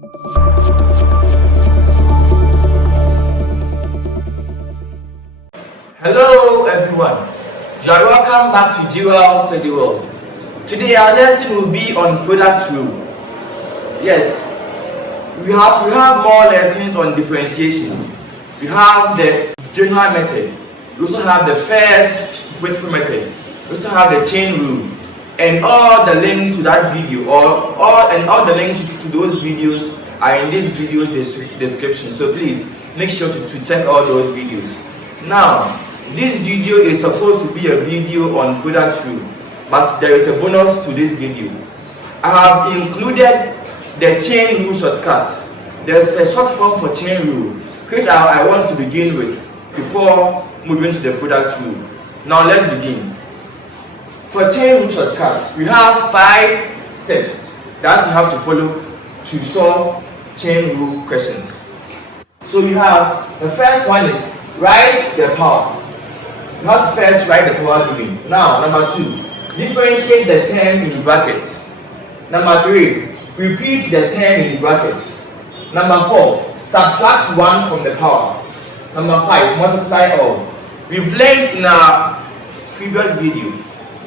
Hello everyone, you are welcome back to GWAL Study World. Today our lesson will be on product rule. Yes, we have more lessons on differentiation. We have the general method. We also have the first principal method. We also have the chain rule. And all the links to that video all the links to those videos are in this video's description. So please make sure to check all those videos. Now, this video is supposed to be a video on product rule, but there is a bonus to this video. I have included the chain rule shortcut. There's a short form for chain rule, which I want to begin with before moving to the product rule. Now let's begin. For chain rule shortcuts, we have 5 steps that you have to follow to solve chain rule questions. So we have, the first one is write the power. You have to first write the power given. Now, number 2, differentiate the term in brackets. Number 3, repeat the term in brackets. Number 4, subtract 1 from the power. Number 5, multiply all. We've learned in our previous video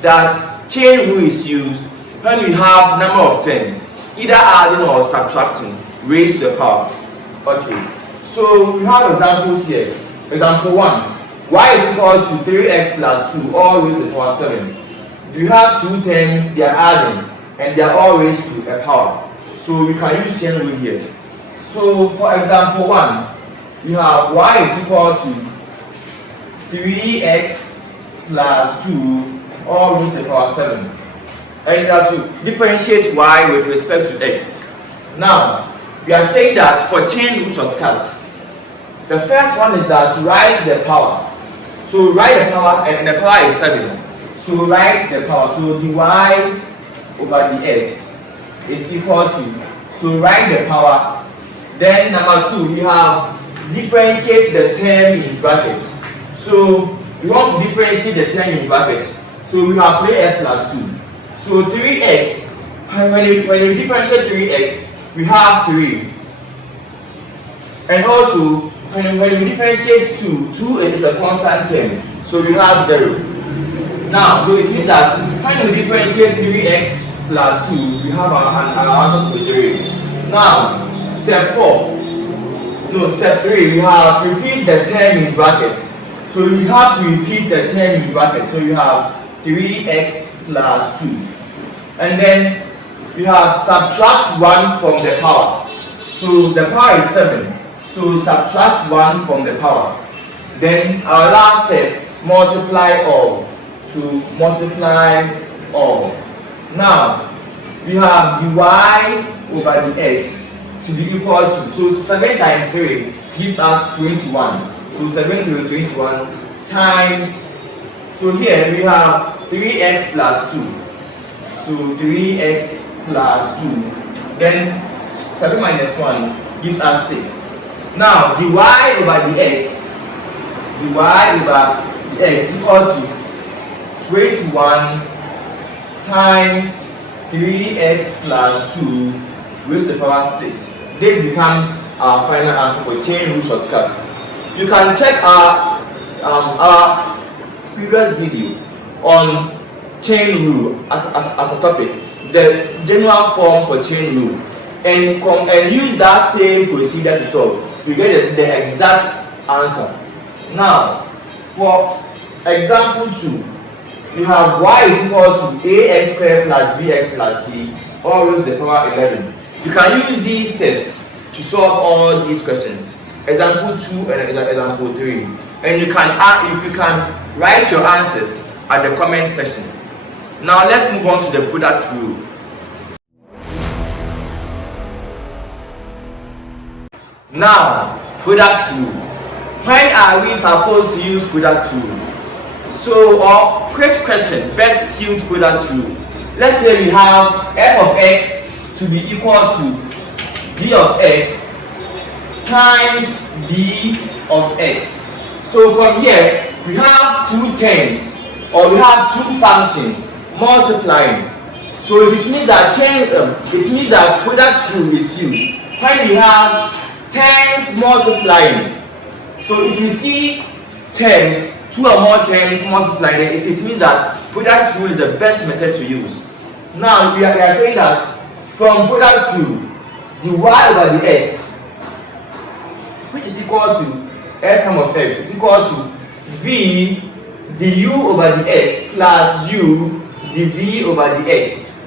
that chain rule is used when we have number of terms, either adding or subtracting, raised to the power. Okay, so we have examples here. Example 1, y is equal to 3x plus 2, all raised to the power 7. We have 2 terms, they are adding, and they are all raised to a power. So we can use chain rule here. So for example 1, we have y is equal to 3x plus 2, all raised to the power 7. And you have to differentiate y with respect to x. Now, we are saying that for chain rule shortcut, the first one is that write the power. So write the power, and the power is 7. So write the power. So dy over dx is equal to, so write the power. Then number 2, we have differentiate the term in brackets. So we want to differentiate the term in brackets. So we have 3x plus 2. So 3x, when you differentiate 3x, we have 3. And also, when we differentiate 2 is a constant term. So we have 0. Now, so it means that when we differentiate 3x plus 2, we have our answer to 3. Now, step 3, we have repeat the term in brackets. So we have to repeat the term in brackets. So you have 3x plus 2. And then we have subtract 1 from the power. So the power is 7. So subtract 1 from the power. Then our last step, multiply all. So multiply all. Now we have dy over dx to be equal to, so 7 times 3 gives us 21. So 7 to 21 times, so here we have 3x plus 2. So 3x plus 2. Then 7 minus 1 gives us 6. Now dy over dx is equal to 21 times 3x plus 2 raised to the power 6. This becomes our final answer for chain rule shortcut. You can check our previous video on chain rule as a topic, the general form for chain rule, and use that same procedure to solve. You get the exact answer. Now, for example 2, you have y is equal to ax squared plus bx plus c, all raised to the power 11. You can use these steps to solve all these questions. Example 2 and example 3. And you can write your answers at the comment section. Now let's move on to the product rule. Now, product rule. When are we supposed to use product rule? So, or which question best suits product rule? Let's say we have f of x to be equal to d of x times b of x. So from here, we have 2 terms, or we have 2 functions multiplying. So it means that product rule is used when you have terms multiplying. So if you see terms, two or more terms multiplying, it means that product rule is the best method to use. Now we are saying that from product rule, the y over the x, which is equal to f prime of x, is equal to v the u over the x plus u the v over the x.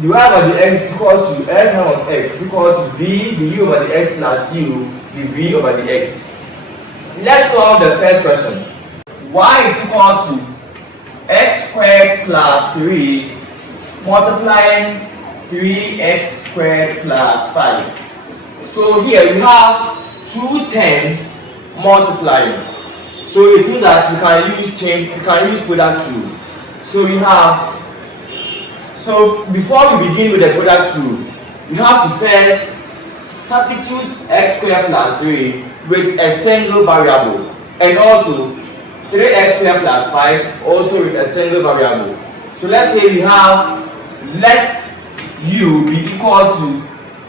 The y over the x is equal to f prime of x is equal to v the u over the x plus u the v over the x. Let's solve the first question. Y is equal to x squared plus 3 multiplying 3x squared plus 5. So here we have two terms multiplying. So it means that we can use product rule. So we have, so before we begin with the product rule, we have to first substitute x squared plus 3 with a single variable, and also 3x squared plus 5 also with a single variable. So let's say we have, let u be equal to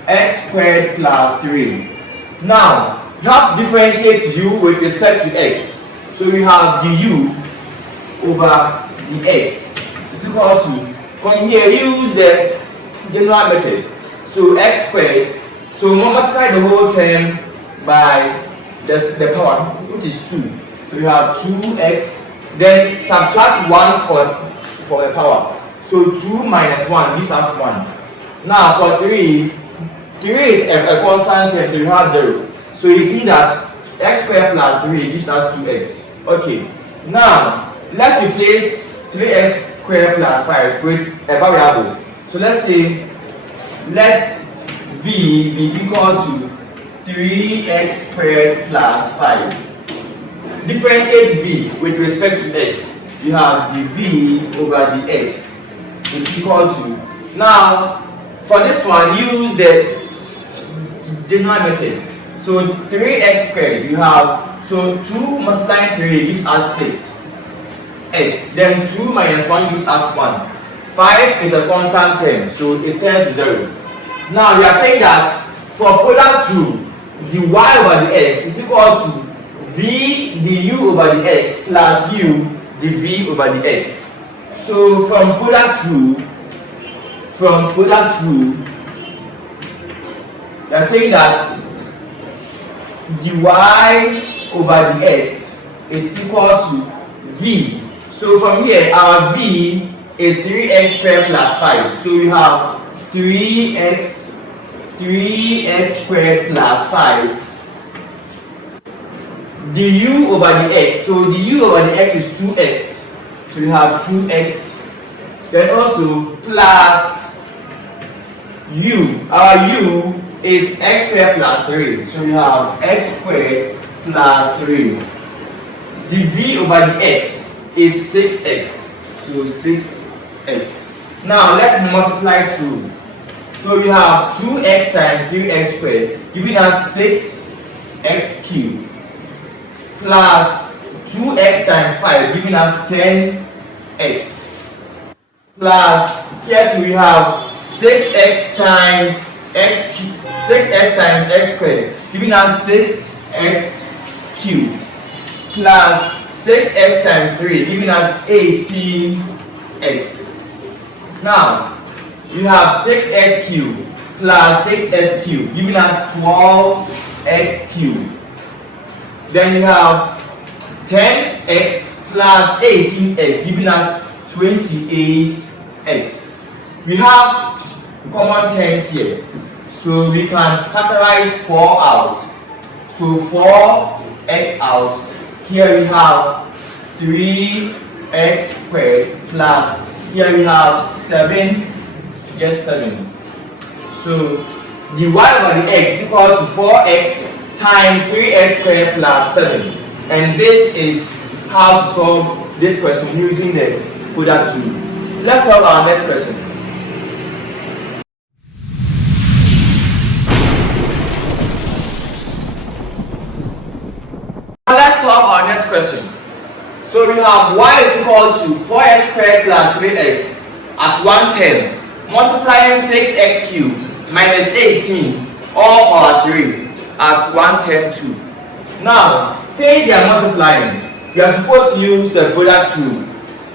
x squared plus 3. Now you have to differentiate u with respect to x. So we have the u over the x is equal to, from here use the general method. So x squared, so multiply the whole term by the power, which is 2. So we have 2x, then subtract 1 for the power. So 2 minus 1 gives us 1. Now for 3 is a constant term, so you have 0. So you think that x squared plus 3 gives us 2x. Okay, now let's replace 3x squared plus 5 with a variable. So let's say, let v be equal to 3x squared plus 5. Differentiate v with respect to x. You have the v over the x is equal to, now for this one use the general method. So 3x squared, you have, so 2 multiplying 3 gives us 6x, then 2 minus 1 gives us 1. 5 is a constant term, so it turns to 0. Now we are saying that for product rule, the y over the x is equal to v the u over the x plus u the v over the x. So from product rule, we are saying that the y over the x is equal to v. So from here our v is 3x squared plus 5. So we have 3x squared plus 5. The u over the x, so the u over the x is 2x. So we have 2x. Then also plus u. Our u is x squared plus 3. So we have x squared plus 3. The v over the x is 6x. So 6x. Now let's multiply through. So we have 2x times 3x squared giving us 6x cubed plus 2x times 5 giving us 10x plus here too we have 6x times x cubed, 6x times x squared giving us 6x cubed plus 6x times 3 giving us 18x. Now you have 6x cubed plus 6x cubed giving us 12x cubed. Then you have 10x plus 18x giving us 28x. We have common terms here, so we can factorize 4 out. So 4x out. Here we have 3x squared plus, here we have 7, just 7. So the y over the x is equal to 4x times 3x squared plus 7. And this is how to solve this question using the product rule. Let's solve our next question. Let's solve our next question. So we have y is equal to 4x squared plus 3x as one term, multiplying 6x cubed minus 18 all power 3 as 110 2. Now, since they are multiplying, we are supposed to use the product rule.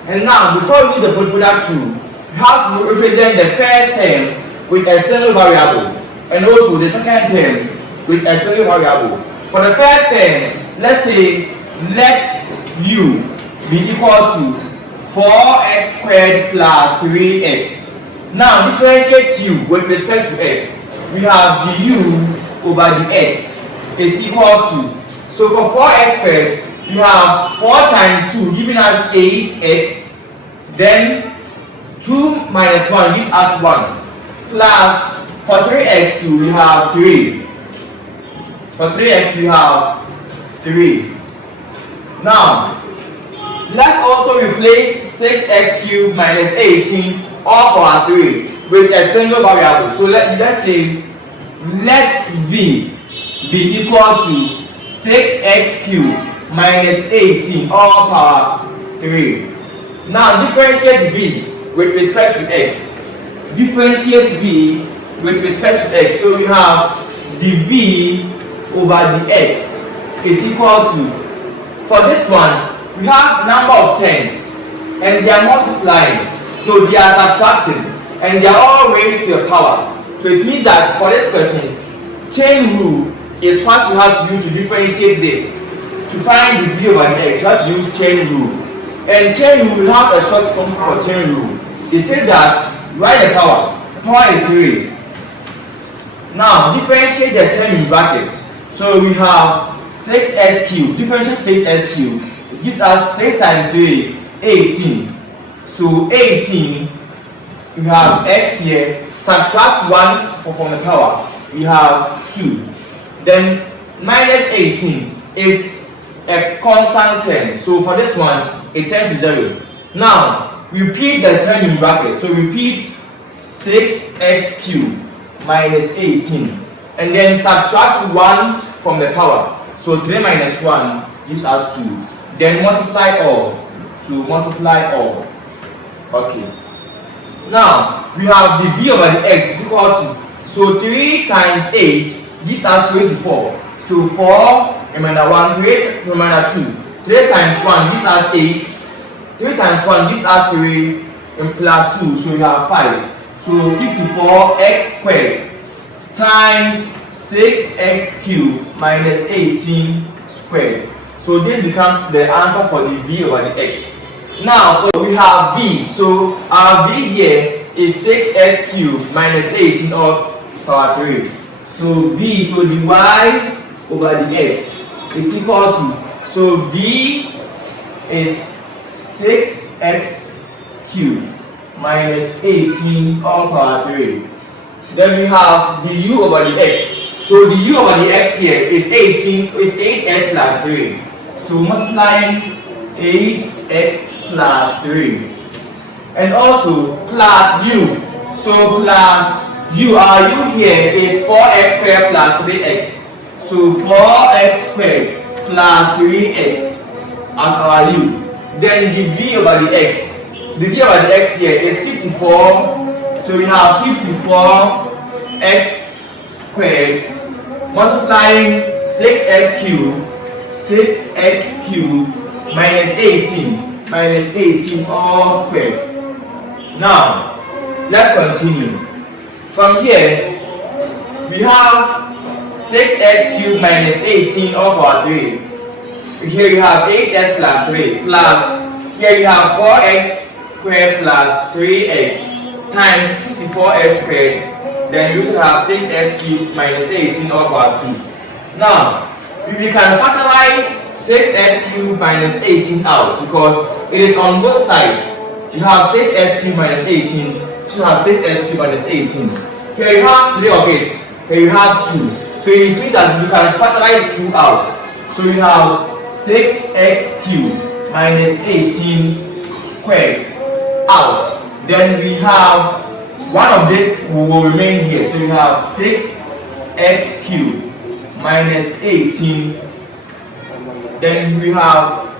And now, before we use the product rule, we have to represent the first term with a single variable, and also the second term with a single variable. For the first term, let's say let u be equal to 4x squared plus 3x. Now differentiate u with respect to x. We have the u over the x is equal to, so for 4x squared, we have 4 times 2 giving us 8x, then 2 minus 1 gives us 1, plus for 3x2 we have 3. For 3x we have 3. Now, let's also replace 6x cubed minus 18 all power 3 with a single variable. So let's say let v be equal to 6x cubed minus 18 all power 3. Now differentiate v with respect to x. Differentiate v with respect to x. So we have the v over the x is equal to, for this one, we have number of terms and they are multiplying. No, they are subtracting and they are all raised to a power. So it means that for this question, chain rule is what you have to use to differentiate this. To find the v over the x, you have to use chain rule. And chain rule, we have a short form for chain rule. It says that write the power. The power is 3. Now differentiate the term in brackets. So we have 6x cubed. Differentiate 6x cubed. It gives us 6 times 3, 18. So 18, we have x here. Subtract 1 from the power. We have 2. Then minus 18 is a constant term. So for this one, it turns to 0. Now, repeat the term in bracket. So repeat 6x cubed minus 18. And then subtract 1 from the power. So 3 minus 1 gives us 2. Then multiply all. So multiply all. Okay. Now, we have the v over the x is equal to, so 3 times 8 gives us 24. So 4 remainder 1, 3 remainder 2. 3 times 1 gives us 8. 3 times 1 gives us 3 and plus 2. So we have 5. So 54x squared times 6x cubed minus 18 squared. So this becomes the answer for the v over the x. Now we have v. So our v here is 6x cubed minus 18 all power 3. So v, so the y over the x is equal to, so v is 6x cubed minus 18 all power 3. Then we have the u over the x. So the u over the x here is 18, is 8x plus 3. So multiplying 8x plus 3. And also plus u. So plus u, our u here is 4x squared plus 3x. So 4x squared plus 3x as our u. Then the v over the x. The v over the x here is 54. So we have 54x squared multiplying 6x cubed, 6x cubed minus 18 all squared. Now, let's continue. From here, we have 6x cubed minus 18 all power 3. Here you have 8x plus 3 plus, here you have 4x squared plus 3x times 54x squared. Then you should have 6x cubed minus 18 all power 2. Now, we can factorize 6x cubed minus 18 out because it is on both sides. You have 6x cubed minus 18, you should have 6x cubed minus 18. Here you have 3 of it, here you have 2. So it means that you can factorize 2 out. So you have 6x cubed minus 18 squared out. Then we have one of this will remain here. So you have 6x cubed minus 18. Then we have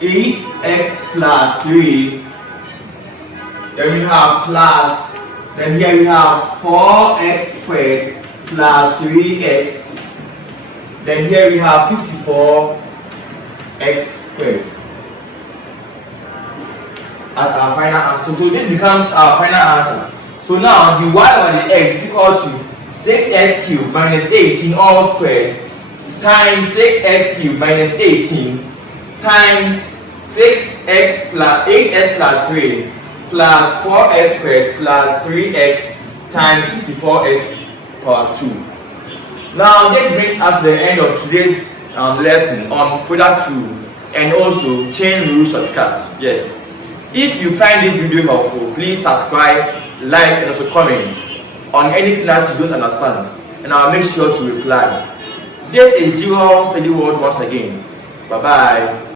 8x plus 3. Then we have plus Then here we have 4x squared plus 3x. Then here we have 54x squared as our final answer. So this becomes our final answer. So now the y over the x is equal to 6x cubed minus 18 all squared times 6x cubed minus 18 times 6x plus 8x plus 3 plus 4x squared plus 3x times 54x power 2. Now this brings us to the end of today's lesson on product rule and also chain rule shortcuts. Yes. If you find this video helpful, please subscribe, like and also comment on anything that you don't understand, and I'll make sure to reply. This is Jewel Study World once again. Bye bye.